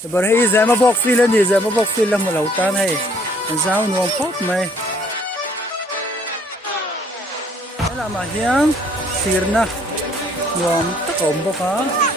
Sebenarnya saya mau box film ni, saya mau box film lautan hai. Sao nuông pop mai. Đây là mà hiang sirna nuông takom bok ha.